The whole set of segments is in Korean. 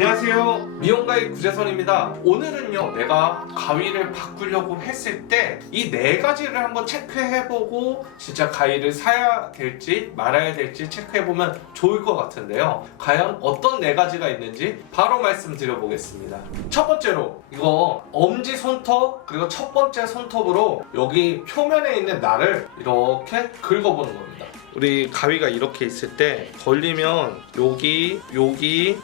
안녕하세요, 미용가의 구재선입니다. 오늘은요, 내가 가위를 바꾸려고 했을 때 이 네 가지를 한번 체크해보고 진짜 가위를 사야 될지 말아야 될지 체크해보면 좋을 것 같은데요. 과연 어떤 네 가지가 있는지 바로 말씀드려보겠습니다. 첫 번째로 이거 엄지 손톱, 그리고 첫 번째 손톱으로 여기 표면에 있는 날을 이렇게 긁어보는 겁니다. 우리 가위가 이렇게 있을 때 걸리면 여기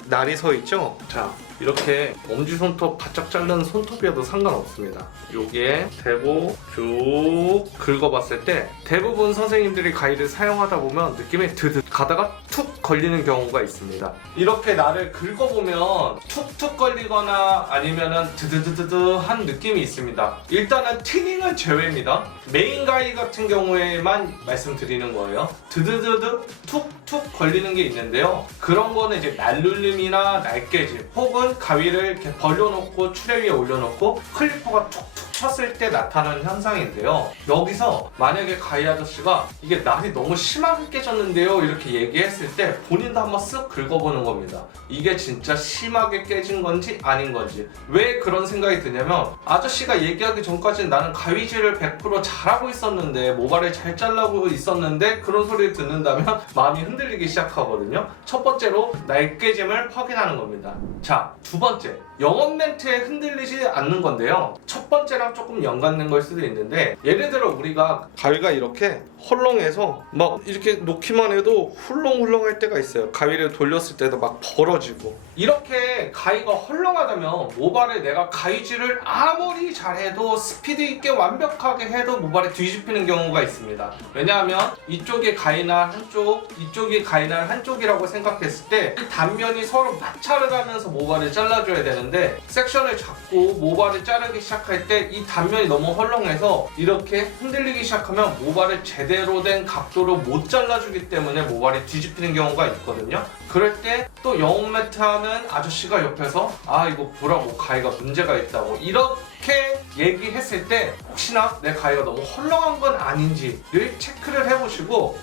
날이 서 있죠? 자, 이렇게 엄지손톱 바짝 자른 손톱이어도 상관없습니다. 여기에 대고 쭉 긁어봤을 때 대부분 선생님들이 가위를 사용하다 보면 느낌이 드득 가다가 툭 걸리는 경우가 있습니다. 이렇게 날을 긁어보면 툭툭 걸리거나 아니면은 드드드드드 한 느낌이 있습니다. 일단은 티닝은 제외입니다. 메인 가위 같은 경우에만 말씀드리는 거예요. 드드드드 툭툭 걸리는 게 있는데요. 그런 거는 이제 날눌림이나 날깨짐 혹은 가위를 이렇게 벌려놓고 추레 위에 올려놓고 클리퍼가 툭툭 쳤을 때 나타나는 현상인데요. 여기서 만약에 가위 아저씨가 이게 날이 너무 심하게 깨졌는데요 이렇게 얘기했을 때 본인도 한번 쓱 긁어보는 겁니다. 이게 진짜 심하게 깨진 건지 아닌 건지. 왜 그런 생각이 드냐면 아저씨가 얘기하기 전까지는 나는 가위질을 100% 잘하고 있었는데 모발을 잘 잘라고 있었는데 그런 소리를 듣는다면 마음이 흔들리기 시작하거든요. 첫 번째로 날깨짐을 확인하는 겁니다. 자, 두 번째, 영업 멘트에 흔들리지 않는 건데요. 첫 번째랑 조금 연관된 걸 수도 있는데, 예를 들어 우리가 가위가 이렇게 헐렁해서 막 이렇게 놓기만 해도 훌렁훌렁할 때가 있어요. 가위를 돌렸을 때도 막 벌어지고. 이렇게 가위가 헐렁하다면 모발에 내가 가위질을 아무리 잘해도 스피드 있게 완벽하게 해도 모발에 뒤집히는 경우가 있습니다. 왜냐하면 이쪽이 가위날 한쪽, 이쪽이 가위날 한쪽이라고 생각했을 때 이 단면이 서로 마찰을 하면서 모발을 잘라줘야 되는데, 섹션을 잡고 모발을 자르기 시작할 때 이 단면이 너무 헐렁해서 이렇게 흔들리기 시작하면 모발을 제대로 된 각도로 못 잘라주기 때문에 모발이 뒤집히는 경우가 있거든요. 그럴 때 또 영업 멘트 하는 아저씨가 옆에서 아 이거 보라고 가위가 문제가 있다고 이렇게 얘기했을 때 혹시나 내 가위가 너무 헐렁한 건 아닌지를 체크를 해보시고,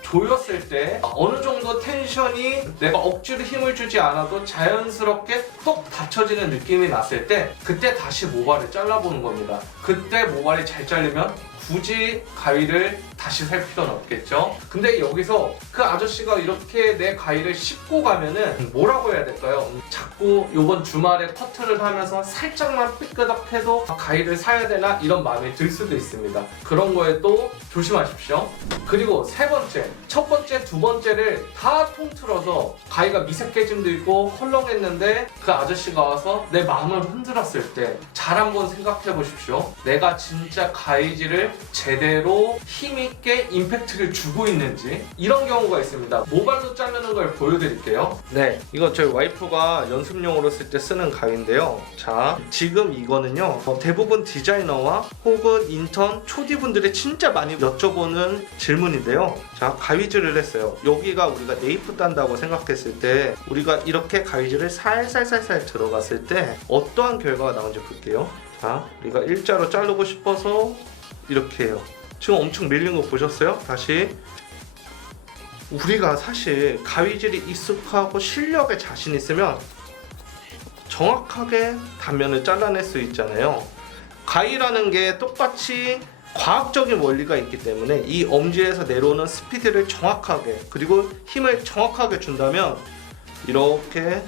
조였을 때 어느 정도 텐션이 내가 억지로 힘을 주지 않아도 자연스럽게 쏙 받쳐지는 느낌이 났을 때 그때 다시 모발을 잘라보는 겁니다. 그때 모발이 잘 잘리면 굳이 가위를 다시 살 필요는 없겠죠. 근데 여기서 그 아저씨가 이렇게 내 가위를 씹고 가면은 뭐라고 해야 될까요? 자꾸 요번 주말에 커트를 하면서 살짝만 삐끄덕해도 가위를 사야 되나 이런 마음이 들 수도 있습니다. 그런 거에 또 조심하십시오. 그리고 세 번째, 첫 번째, 두 번째를 다 통틀어서 가위가 미세 깨짐도 있고 헐렁했는데 그 아저씨가 와서 내 마음을 흔들었을 때 잘 한번 생각해 보십시오. 내가 진짜 가위질을 제대로 힘있게 임팩트를 주고 있는지. 이런 경우가 있습니다. 모발로 자르는 걸 보여드릴게요. 네, 이거 저희 와이프가 연습용으로 쓸 때 쓰는 가위인데요. 자, 지금 이거는요 대부분 디자이너와 혹은 인턴 초디분들이 진짜 많이 여쭤보는 질문인데요. 자, 가위질을 했어요. 여기가 우리가 네이프 딴다고 생각했을 때 우리가 이렇게 가위질을 살살살살 들어갔을 때 어떠한 결과가 나오는지 볼게요. 자, 우리가 일자로 자르고 싶어서 이렇게 해요. 지금 엄청 밀린 거 보셨어요? 다시. 우리가 사실 가위질이 익숙하고 실력에 자신 있으면 정확하게 단면을 잘라낼 수 있잖아요. 가위라는 게 똑같이 과학적인 원리가 있기 때문에 이 엄지에서 내려오는 스피드를 정확하게 그리고 힘을 정확하게 준다면 이렇게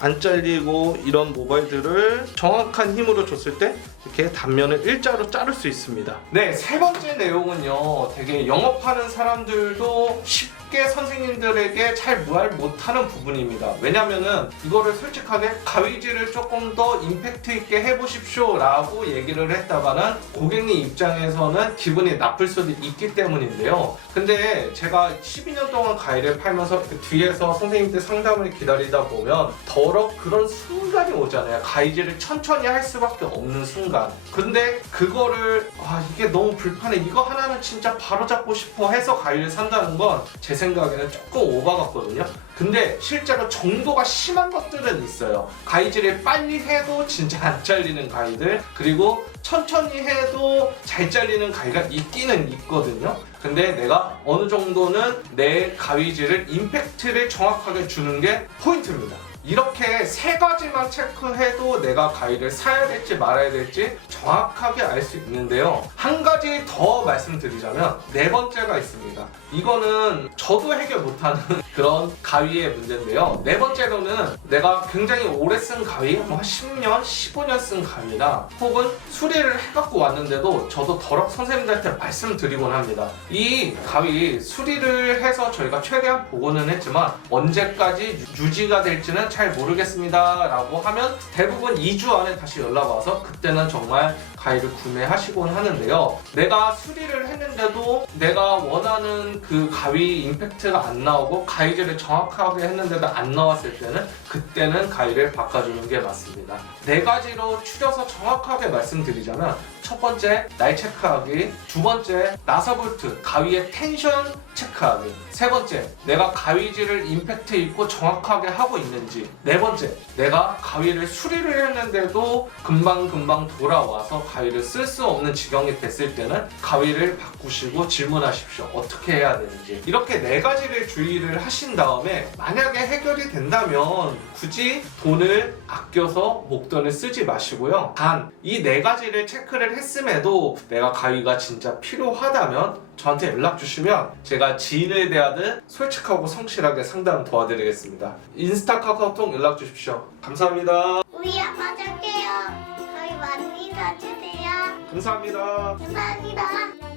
안 잘리고 이런 모발들을 정확한 힘으로 줬을 때 이렇게 단면을 일자로 자를 수 있습니다. 네, 세 번째 내용은요 되게 영업하는 사람들도 쉽게 선생님들에게 잘 말 못하는 부분입니다. 왜냐면은 이거를 솔직하게 가위질을 조금 더 임팩트 있게 해보십시오 라고 얘기를 했다가는 고객님 입장에서는 기분이 나쁠 수도 있기 때문인데요. 근데 제가 12년 동안 가위를 팔면서 그 뒤에서 선생님들 상담을 기다리다 보면 더러 그런 순간이 오잖아요. 가위질을 천천히 할 수밖에 없는 순간. 근데 그거를 이게 너무 불편해, 이거 하나는 진짜 바로 잡고 싶어 해서 가위를 산다는 건 제 생각에는 조금 오바 같거든요. 근데 실제로 정도가 심한 것들은 있어요. 가위질을 빨리 해도 진짜 안 잘리는 가위들, 그리고 천천히 해도 잘 잘리는 가위가 있기는 있거든요. 근데 내가 어느 정도는 내 가위질을 임팩트를 정확하게 주는 게 포인트입니다. 이렇게 세 가지만 체크해도 내가 가위를 사야 될지 말아야 될지 정확하게 알 수 있는데요. 한 가지 더 말씀드리자면 네 번째가 있습니다. 이거는 저도 해결 못하는 그런 가위의 문제인데요. 네 번째로는 내가 굉장히 오래 쓴 가위, 뭐 10년, 15년 쓴 가위나 혹은 수리를 해갖고 왔는데도 저도 더럽 선생님들한테 말씀드리곤 합니다. 이 가위 수리를 해서 저희가 최대한 보고는 했지만 언제까지 유지가 될지는 잘 모르겠습니다 라고 하면 대부분 2주 안에 다시 연락 와서 그때는 정말 가위를 구매하시곤 하는데요. 내가 수리를 했는데도 내가 원하는 그 가위 임팩트가 안 나오고 가위질을 정확하게 했는데도 안 나왔을 때는 그때는 가위를 바꿔주는 게 맞습니다. 네 가지로 추려서 정확하게 말씀드리자면 첫 번째, 날 체크하기. 두 번째, 나사볼트, 가위의 텐션 체크하기. 세 번째, 내가 가위질을 임팩트 있고 정확하게 하고 있는지. 네 번째, 내가 가위를 수리를 했는데도 금방금방 돌아와서 가위를 쓸 수 없는 지경이 됐을 때는 가위를 바꾸시고 질문하십시오. 어떻게 해야 되는지. 이렇게 네 가지를 주의를 하신 다음에 만약에 해결이 된다면 굳이 돈을 아껴서 목돈을 쓰지 마시고요. 단, 이 네 가지를 체크를 했음에도 내가 가위가 진짜 필요하다면 저한테 연락 주시면 제가 지인을 대하듯 솔직하고 성실하게 상담 도와드리겠습니다. 인스타, 카카오톡 연락 주십시오. 감사합니다. 우리 아빠 잘게요. 저희 많이 사주세요. 감사합니다. 감사합니다.